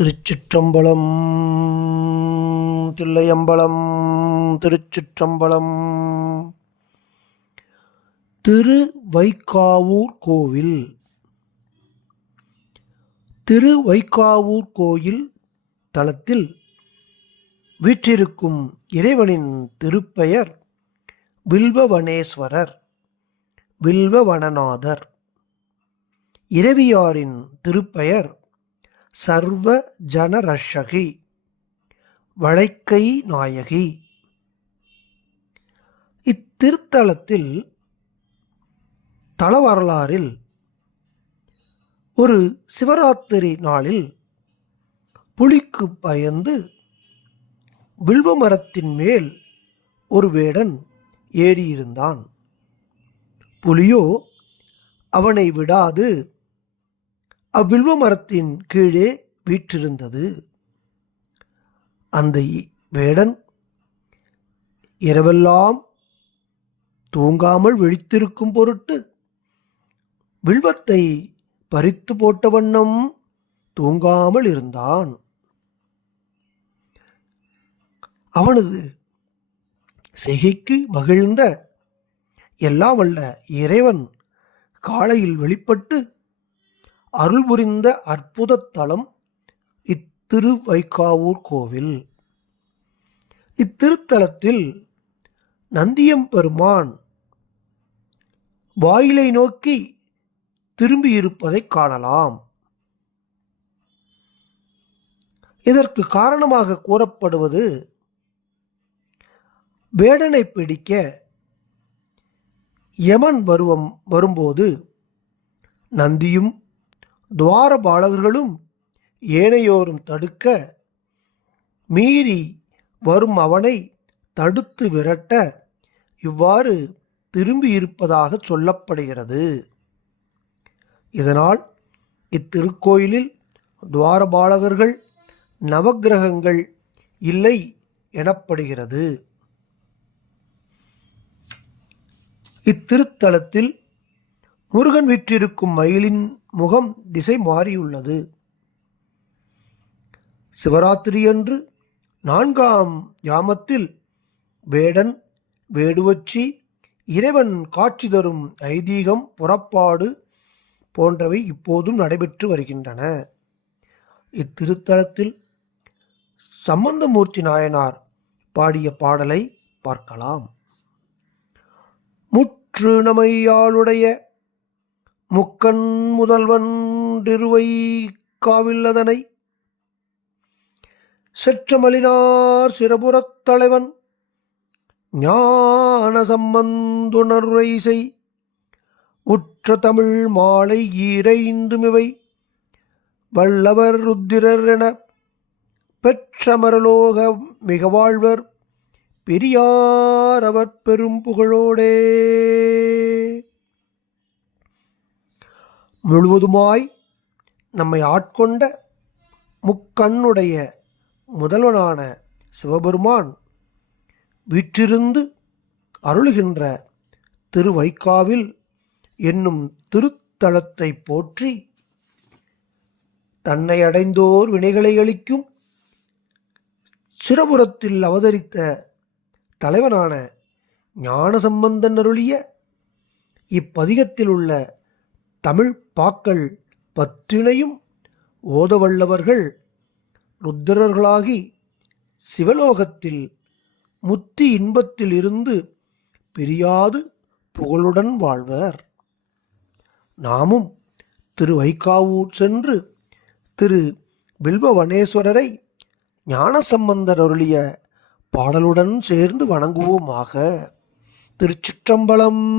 திருச்சிற்றம்பலம் தில்லையம்பலம் திருச்சிற்றம்பலம். திருவைக்காவூர் கோவில். திருவைக்காவூர் கோயில் தலத்தில் வீற்றிருக்கும் இறைவனின் திருப்பெயர் வில்வவனேஸ்வரர் வில்வவனநாதர். இரவியாரின் திருப்பெயர் சர்வ ஜனரஷகி வளைக்கை நாயகி. இத்திருத்தலத்தில் தல வரலாறில் ஒரு சிவராத்திரி நாளில் புலிக்கு பயந்து வில்வ மரத்தின் மேல் ஒரு வேடன் ஏறியிருந்தான். புலியோ அவனை விடாது அவ்வில்வ மரத்தின் கீழே வீற்றிருந்தது. அந்த வேடன் இரவெல்லாம் தூங்காமல் விழித்திருக்கும் பொருட்டு வில்வத்தை பறித்து போட்ட வண்ணம் தூங்காமல் இருந்தான். அவனது செய்கைக்கு மகிழ்ந்த எல்லாம் வல்ல இறைவன் காலையில் வெளிப்பட்டு அருள் புரிந்த அற்புத தலம் இத்திருவைக்காவூர் கோவில். இத்திருத்தலத்தில் நந்தியம்பெருமான் வாயிலை நோக்கி திரும்பியிருப்பதை காணலாம். இதற்கு காரணமாக கூறப்படுவது வேடனை பிடிக்க யமன் வருவம் வரும்போது நந்தியும் துவாரபாலகர்களும் ஏனையோரும் தடுக்க மீறி வரும் அவனை தடுத்து விரட்ட இவ்வாறு திரும்பியிருப்பதாக சொல்லப்படுகிறது. இதனால் இத்திருக்கோயிலில் துவாரபாலகர்கள் நவக்கிரகங்கள் இல்லை எனப்படுகிறது. இத்திருத்தலத்தில் முருகன் விற்றிருக்கும் மயிலின் முகம் திசை மாறியுள்ளது. சிவராத்திரியன்று நான்காம் யாமத்தில் வேடன் வேடுவச்சி இறைவன் காட்சி தரும் ஐதீகம் புறப்பாடு போன்றவை இப்போதும் நடைபெற்று வருகின்றன. இத்திருத்தலத்தில் சம்பந்தமூர்த்தி நாயனார் பாடிய பாடலை பார்க்கலாம். முற்று நமையாளுடைய முக்கண் முதல்வன் திருவை காவில்லதனை. செற்றமலினார் சிறபுறத் தலைவன். ஞான சம்பந்துணர்ரைசை உற்ற தமிழ் மாலை ஈரைந்துமிவை. வல்லவர் ருத்திரர் என பெற்றமரலோக மிக வாழ்வர் பெரியார் அவர் பெரும் புகழோடே. முழுவதுமாய் நம்மை ஆட்கொண்ட முக்கண்ணுடைய முதல்வனான சிவபெருமான் வீற்றிருந்து அருளுகின்ற திருவைக்காவில் என்னும் திருத்தலத்தை போற்றி தன்னை அடைந்தோர் வினைகளை அளிக்கும் சிறபுரத்தில் அவதரித்த தலைவனான ஞானசம்பந்தன் அருளிய இப்பதிகத்தில் உள்ள தமிழ் பாக்கள் பத்தினையும் ஓதவல்லவர்கள் ருத்திரர்களாகி சிவலோகத்தில் முத்தி இன்பத்தில் இருந்து பிரியாது புகழுடன் வாழ்வர். நாமும் திரு வைக்காவூர் சென்று திரு வில்வவனேஸ்வரரை ஞானசம்பந்தர் அருளிய பாடலுடன் சேர்ந்து வணங்குவோமாக. திருச்சிற்றம்பலம்.